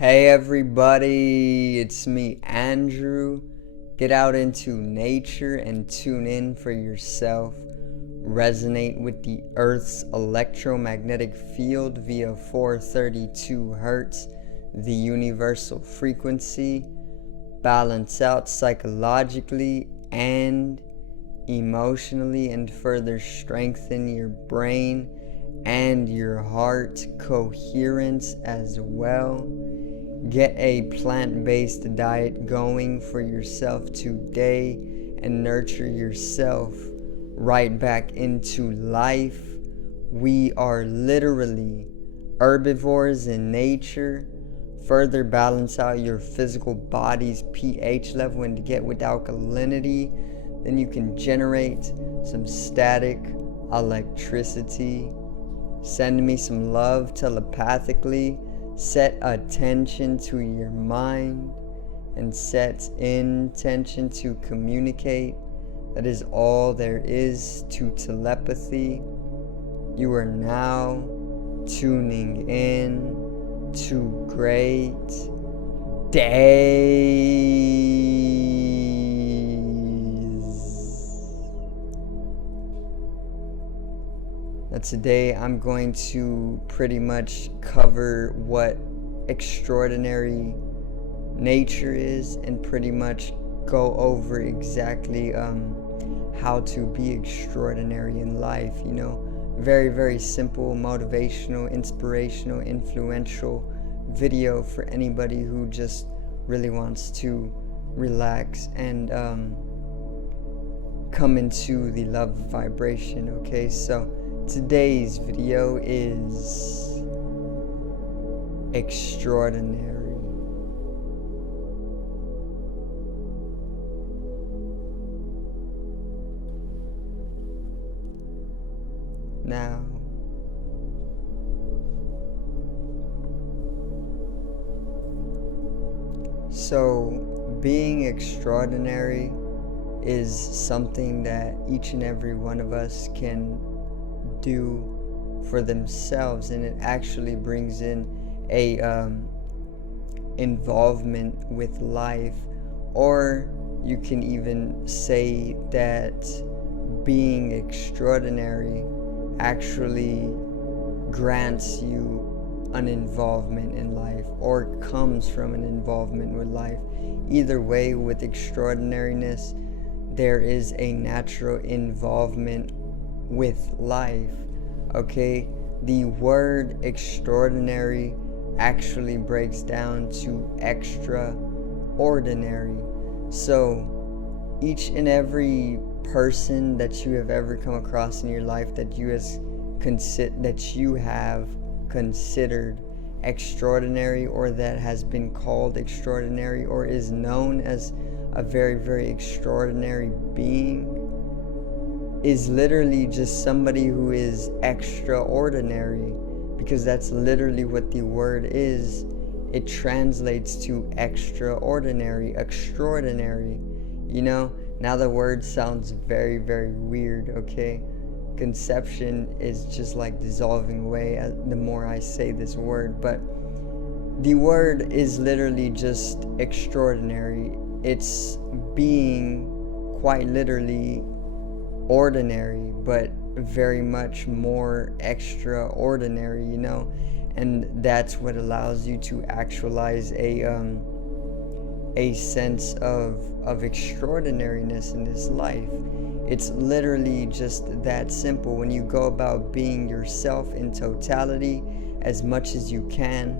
Hey everybody, it's me, Andrew. Get out into nature and tune in for yourself. Resonate with the Earth's electromagnetic field via 432 Hertz, the universal frequency. Balance out psychologically and emotionally, and further strengthen your brain and your heart coherence as well. Get a plant-based diet going for yourself today and nurture yourself right back into life. We are literally herbivores in nature. Further balance out your physical body's pH level and get with alkalinity. Then you can generate some static electricity. Send me some love telepathically. Set attention to your mind and set intention to communicate. That is all there is to telepathy. You are now tuning in to great days. Now today I'm going to pretty much cover what extraordinary nature is and pretty much go over exactly how to be extraordinary in life. Very, very simple, motivational, inspirational, influential video for anybody who just really wants to relax and come into the love vibration. Okay, so today's video is extraordinary. Now, so being extraordinary is something that each and every one of us can do for themselves, and it actually brings in a involvement with life. Or you can even say that being extraordinary actually grants you an involvement in life or comes from an involvement with life. Either way, with extraordinariness, there is a natural involvement with life. Okay, the word extraordinary actually breaks down to extraordinary. So each and every person that you have ever come across in your life that you have considered extraordinary, or that has been called extraordinary, or is known as a very, very extraordinary being, is literally just somebody who is extraordinary, because that's literally what the word is. It translates to extraordinary, extraordinary. Now the word sounds very, very weird, okay? Conception is just like dissolving away the more I say this word, but the word is literally just extraordinary. It's being quite literally ordinary, but very much more extraordinary, and that's what allows you to actualize a sense of extraordinariness in this life. It's literally just that simple. When you go about being yourself in totality as much as you can,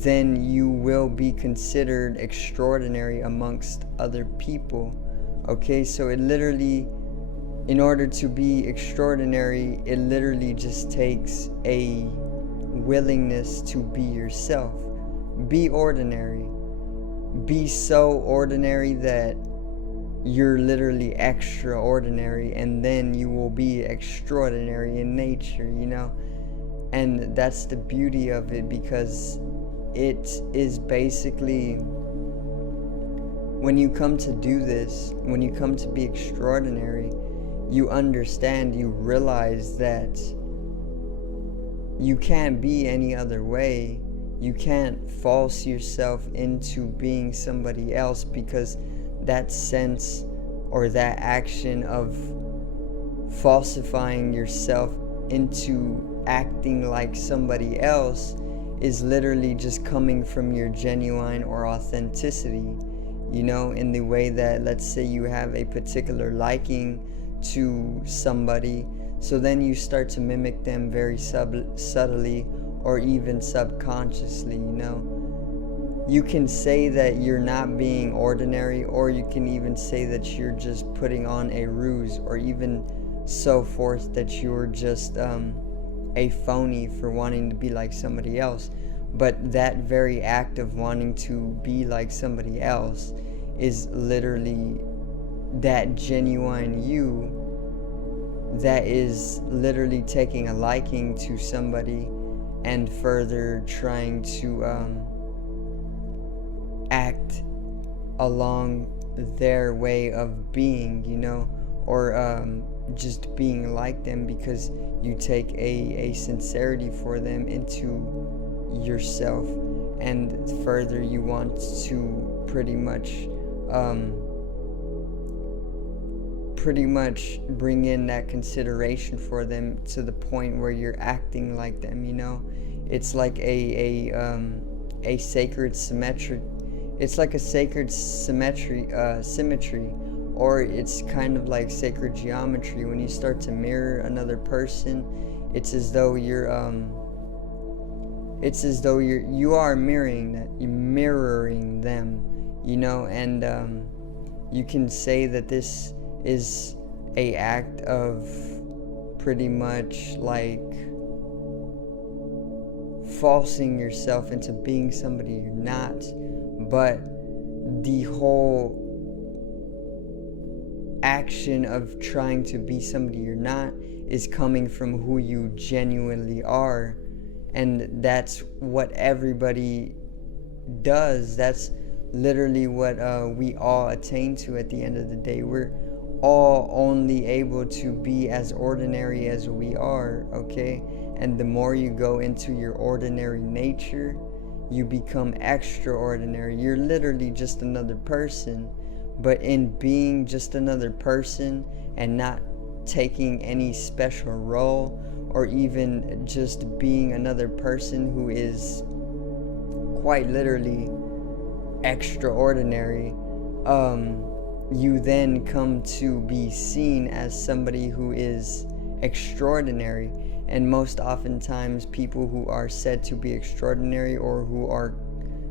then you will be considered extraordinary amongst other people. Okay, so it literally, in order to be extraordinary, it literally just takes a willingness to be yourself. Be ordinary. Be so ordinary that you're literally extraordinary, and then you will be extraordinary in nature, And that's the beauty of it, because it is basically, when you come to do this, when you come to be extraordinary, you understand, you realize that you can't be any other way. You can't false yourself into being somebody else, because that sense or that action of falsifying yourself into acting like somebody else is literally just coming from your genuine or authenticity. In the way that, let's say you have a particular liking to somebody, so then you start to mimic them very subtly or even subconsciously. You can say that you're not being ordinary, or you can even say that you're just putting on a ruse, or even so forth that you're just a phony for wanting to be like somebody else. But that very act of wanting to be like somebody else is literally that genuine you that is literally taking a liking to somebody and further trying to act along their way of being, or just being like them, because you take a sincerity for them into yourself, and further you want to pretty much bring in that consideration for them to the point where you're acting like them. It's like a sacred symmetry. It's like a sacred symmetry, or it's kind of like sacred geometry. When you start to mirror another person, it's as though you are mirroring them, and you can say that this is a act of pretty much like falsing yourself into being somebody you're not. But the whole action of trying to be somebody you're not is coming from who you genuinely are, and that's what everybody does. That's literally what we all attain to at the end of the day. We're all only able to be as ordinary as we are, okay? And the more you go into your ordinary nature, you become extraordinary. You're literally just another person, but in being just another person and not taking any special role, or even just being another person who is quite literally extraordinary, you then come to be seen as somebody who is extraordinary. And most oftentimes people who are said to be extraordinary, or who are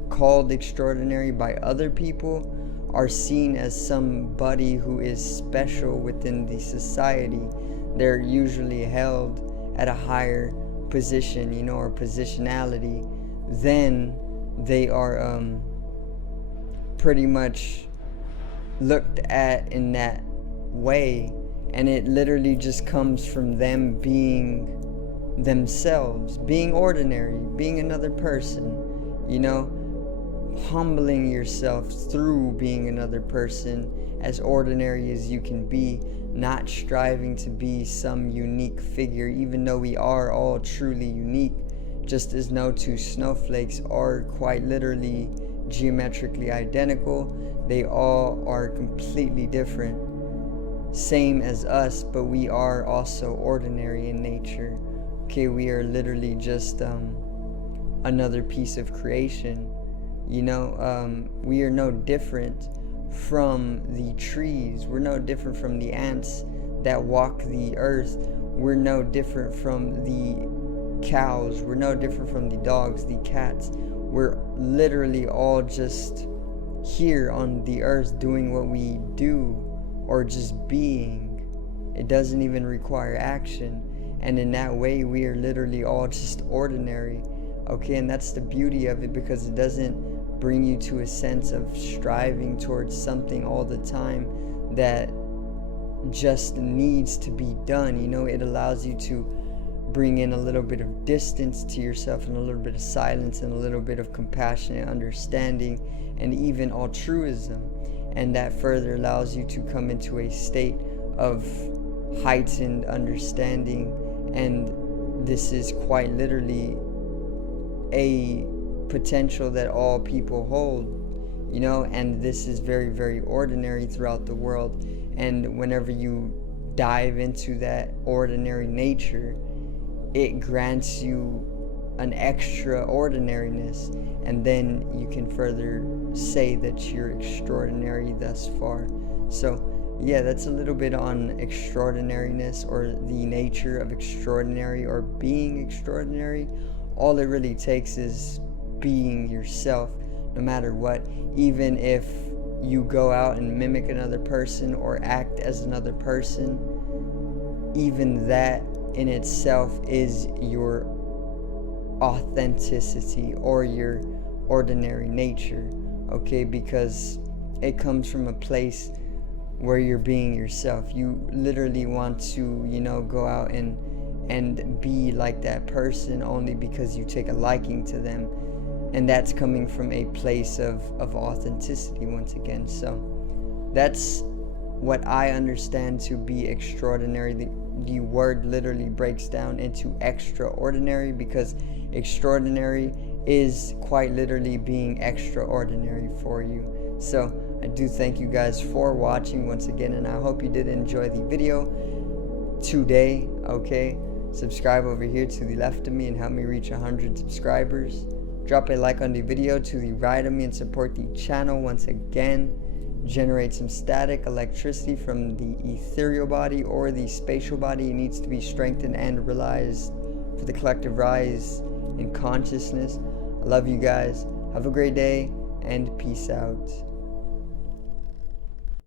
called extraordinary by other people, are seen as somebody who is special within the society. They're usually held at a higher position, or positionality. Then they are pretty much looked at in that way, and it literally just comes from them being themselves, being ordinary, being another person, humbling yourself through being another person, as ordinary as you can be, not striving to be some unique figure, even though we are all truly unique, just as no two snowflakes are quite literally geometrically identical. They all are completely different, same as us, but we are also ordinary in nature. Okay, we are literally just another piece of creation. We are no different from the trees. We're no different from the ants that walk the earth. We're no different from the cows. We're no different from the dogs, the cats. We're literally all just here on the earth doing what we do, or just being. It doesn't even require action. And in that way, we are literally all just ordinary. Okay, and that's the beauty of it, because it doesn't bring you to a sense of striving towards something all the time that just needs to be done. It allows you to bring in a little bit of distance to yourself, and a little bit of silence, and a little bit of compassionate understanding, and even altruism. And that further allows you to come into a state of heightened understanding. And this is quite literally a potential that all people hold, and this is very, very ordinary throughout the world. And whenever you dive into that ordinary nature, it grants you an extraordinariness, and then you can further say that you're extraordinary thus far. So yeah, that's a little bit on extraordinariness, or the nature of extraordinary, or being extraordinary. All it really takes is being yourself, no matter what. Even if you go out and mimic another person or act as another person, even that in itself is your authenticity or your ordinary nature, okay? Because it comes from a place where you're being yourself. You literally want to, go out and be like that person only because you take a liking to them, and that's coming from a place of authenticity once again. So that's what I understand to be extraordinary. The word literally breaks down into extraordinary, because extraordinary is quite literally being extraordinary for you. So I do thank you guys for watching once again, and I hope you did enjoy the video today, okay? Subscribe over here to the left of me and help me reach 100 subscribers. Drop a like on the video to the right of me and support the channel once again. Generate some static electricity from the ethereal body or the spatial body. It needs to be strengthened and realized for the collective rise in consciousness. I love you guys. Have a great day and peace out.